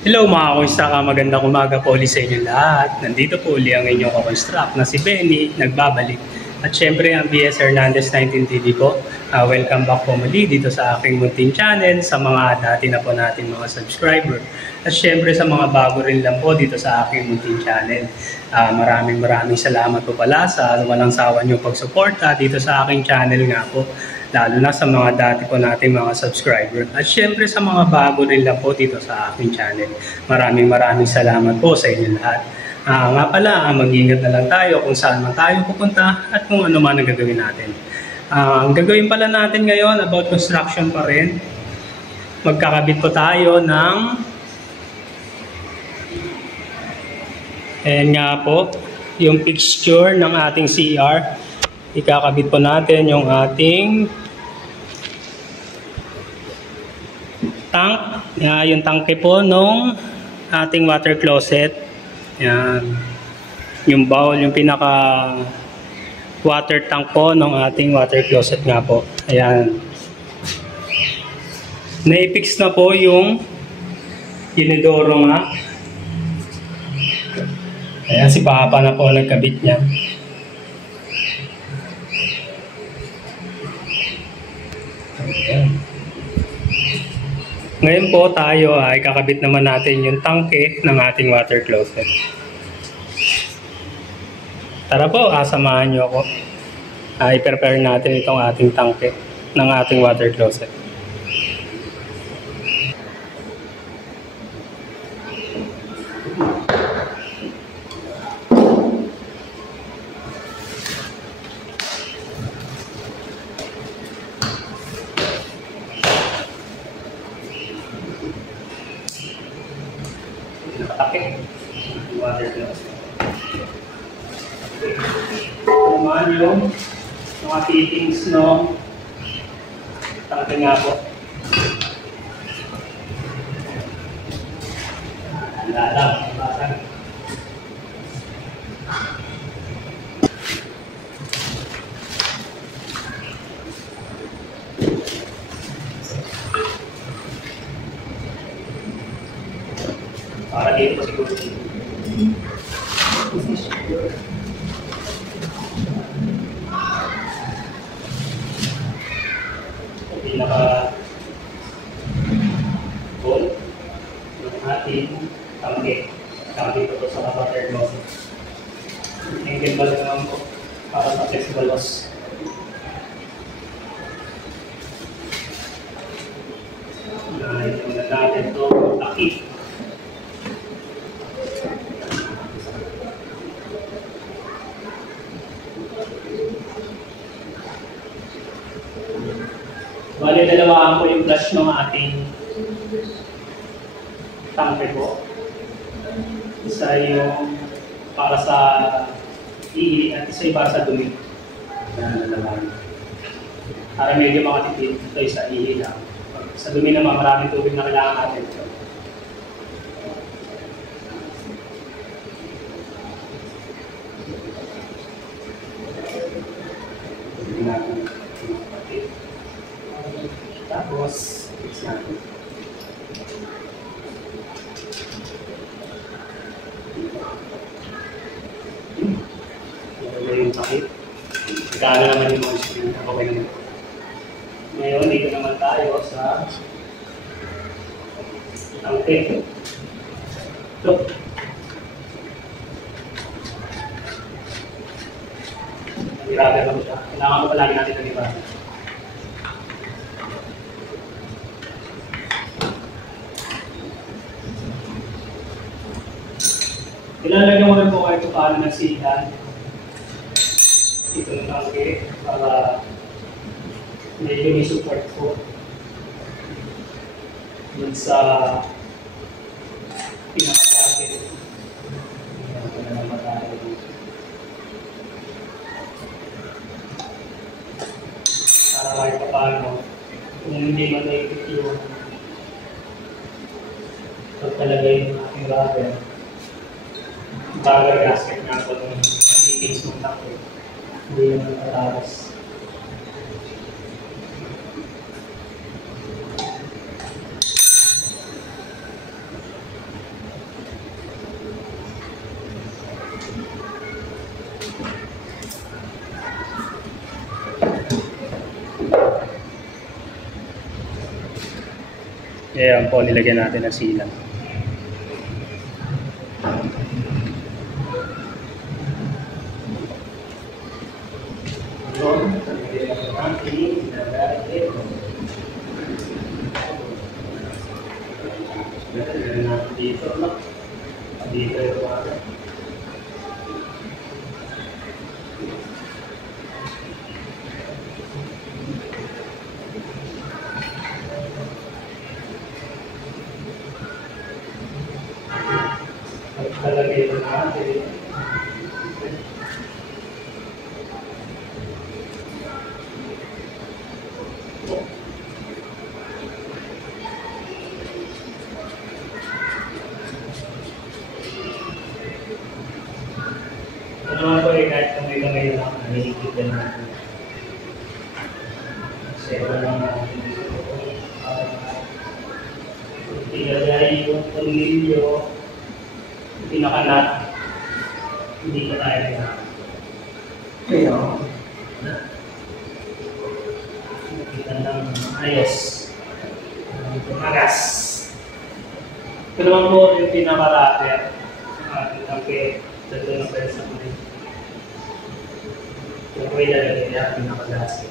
Hello mga kuistaka, magandang umaga po ulit sa inyo lahat. Nandito po uli ang inyong kakonstruct na si Benny, nagbabalik. At syempre ang BS Hernandez 19 TV po. Welcome back po muli dito sa aking munting channel, sa mga dati na po natin mga subscriber. At syempre sa mga bago rin lang po dito sa aking munting channel. Maraming salamat po pala sa walang sawa niyong pagsuporta dito sa aking channel nga po. Lalo na sa mga dati po nating mga subscriber. At syempre sa mga bago rin lang po dito sa aking channel. Maraming salamat po sa inyo lahat. Nga pala, mag-ingat na lang tayo kung saan man tayo pupunta at kung ano man ang gagawin natin. Ang gagawin pala natin ngayon about construction pa rin. Magkakabit po tayo ng ayan nga po, yung fixture ng ating CR. Ikakabit po natin yung ating tank. Yung tangke po nung ating water closet. Yan. Yung bowl, yung pinaka water tank po ng ating water closet nga po. Ayan. Na-fix na po yung inidoro nga. Ayan, si Papa na po nagkabit niya. Ngayon po tayo ay kakabit naman natin yung tangke ng ating water closet. Tara po, samahan nyo ako. I-prepare natin itong ating tangke ng ating water closet. Nakatake water closet. Naman yung mga fittings no tangke nga po. Lalang basag. Para dito po siguro. Pinaka goal ng ating tangke. Tangke po sa water closet. Angle ball naman po para sa flexible loss. Ito na natin ito takip. Bali, dalawaan po yung flush ng ating tangke po. Isa yung para sa ihi at isa yung para sa dumi. Dalawaan. Para medyo makatipid ito sa ihi lang. Sa dumi naman maraming tubig na kailangan natin. Tapos, fix natin. Ito yung takip. Gana naman yung mga screen. Okay naman. Ngayon, dito naman tayo sa tangke. Ito. Nag-rubber lang siya. Kailangan mo palagi natin nag-rubber. Ilalagyan mo rin po kayo kung paano nagsihan. Ito ng tangke para medyo may support po dun sa pinaka-target. Ito na naman tayo. Para kahit pa paano, kung hindi matayipit yung pagtalagay ng ating rubber, bagay gasket nga po ng fittings ng tangke. Hindi yung natataras. Ayan po, nilagyan natin ng silang. Dito na. Dito yung water. Talagay ito natin. Ano naman po kahit kamay-kamay lang, nahihigit din natin. Kasi ito lang natin. Ilagay yung tornilyo, pinaka-nut, hindi pa tayo na. Kaya, kita ng ayos. Magas. Ito naman po yung pinaka-ratter. Tangke, dito na pwede sa mga. Ito po ilalagay niya, pinaka-gas.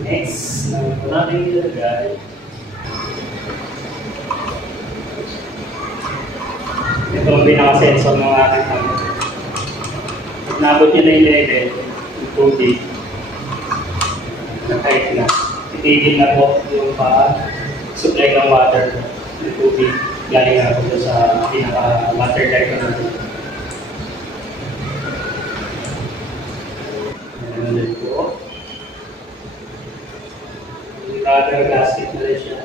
Next, natin ilagay. Ito ang pinaka-sensor ng ating tank. Pag nabot niya na yung level, yung tubig, na-tight na. Itigil na po yung supply ng water, yung tubig. Galing na po sa pinaka-water line natin. Ayan na po. Rubber gasket na rin siya.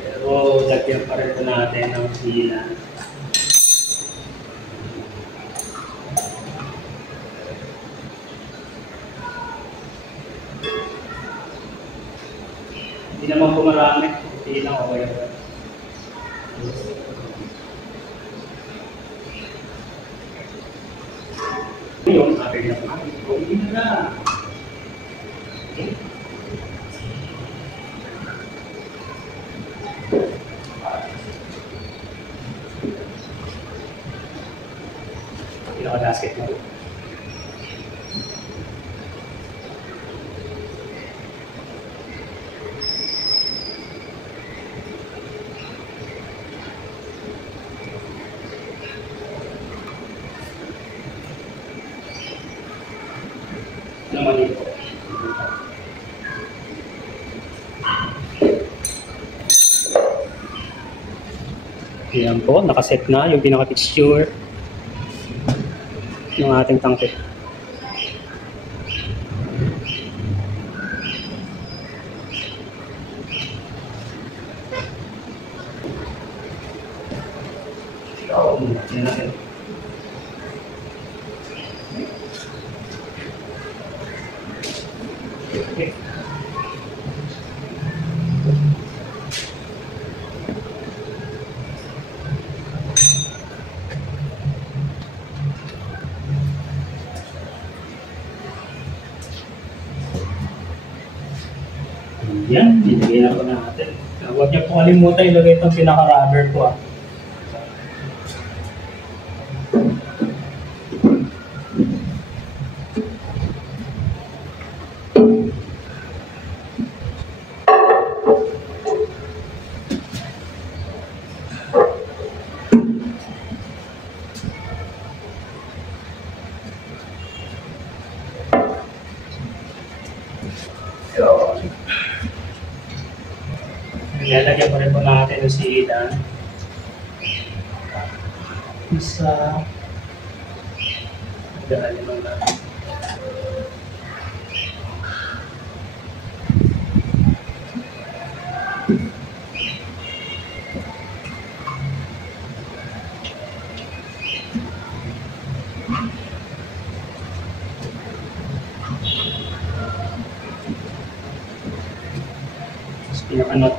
Pero lagyan pa rin po natin ng sila. Hindi naman po marami. Hindi lang okay. Yung ating na po. Hindi na. Pinaka-gasket mo. Naman ito. Ayan po, nakaset na yung pinaka-texture ng ating tangke. Okay. Yan, ilagay na po natin. Huwag niyo po kalimutan ilagay itong pinaka-rubber ko. Ilalagyan pa rin po natin yung sihidan. Isa. Dahil naman natin. Tapos pinaka-knot.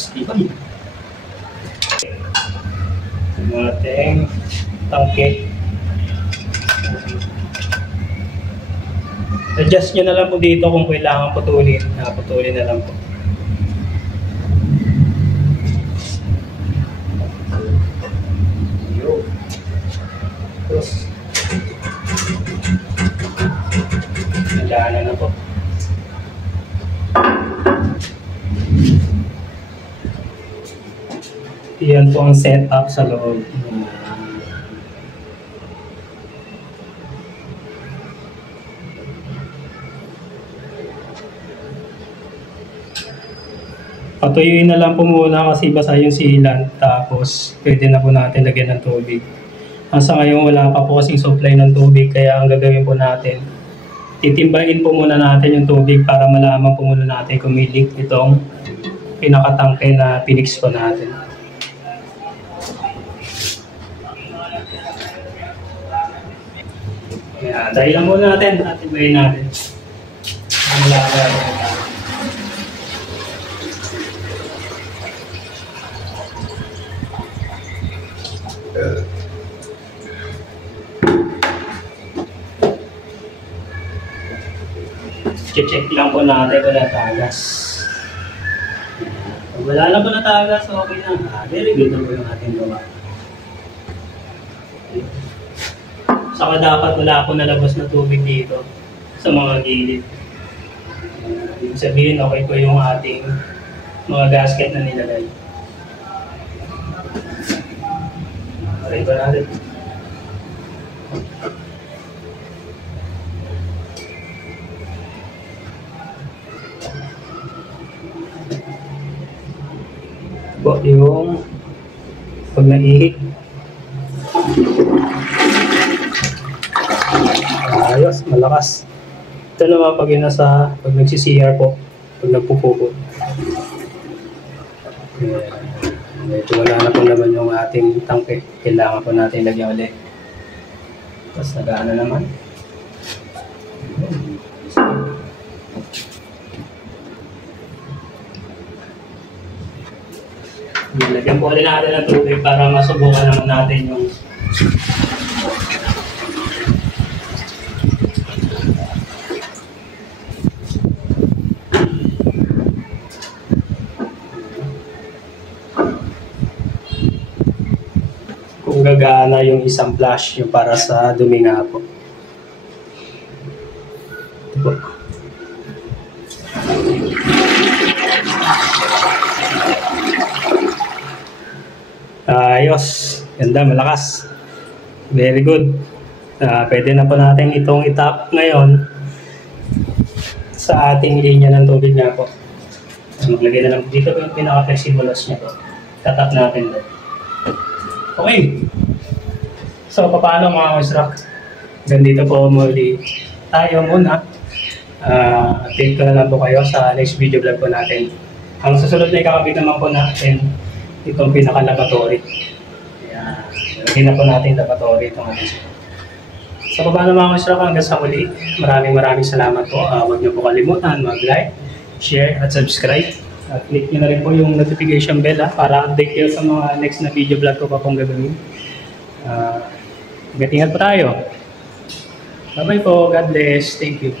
Stephen. Ang ating tangke. Adjust nyo na lang po dito kung kailangan putulin. Putulin na lang po. Tapos, nagana na po. Yan po ang setup sa loob. Patuyuin na lang po muna kasi basa yung sealant, tapos pwede na po natin lagyan ng tubig. Sa ngayon wala pa po kasing supply ng tubig, kaya ang gagawin po natin, titimbahin po muna natin yung tubig para malaman po muna natin kung may leak itong pinakatangke na pinix po natin. Kaya dahil lang muna natin at timbahin natin. Check lang po natin kung natagas. Kung wala na po natagas, okay na. Very good na po yung ating gawa. Saka dapat wala po nalabas na tubig dito sa mga gilid. Ibig sabihin, okay po yung ating mga gasket na nilagay. Try pa natin. Po yung pag naihik. Ayos, malakas. Ito naman pag yun nasa, pag nagsi-CR po, pag nagpupupo. Ito wala na po naman yung ating tangke. Kailangan po natin lagyan ulit. Tapos nagaano naman. Lagyan po ulit natin ng tubig para masubukan naman natin yung kung gagana yung isang flash yung para sa dumi nga po. Ito po. Ayos. Ganda, malakas. Very good. Pwede na po natin itong itap ngayon sa ating linya ng tubig nga po. Maglagay na lang dito yung pinaka-flexible hose niya po. Tatap natin doon. Okay. So, paano mga construct? Ganito po muli tayo muna. Update ko na lang po kayo sa next video vlog po natin. Ang susunod na ikakabit naman po natin itong pinaka-lavatory. Ayan. Lagyan na po natin lavatory itong ating. So, paano mga construct? Hanggang sa muli. Maraming salamat po. Huwag niyo po kalimutan mag-like, share, at subscribe. At click nyo na rin po yung notification bell para update kayo sa mga next na video vlog ko pa pong gagawin. Ingat po tayo. Bye-bye po. God bless. Thank you.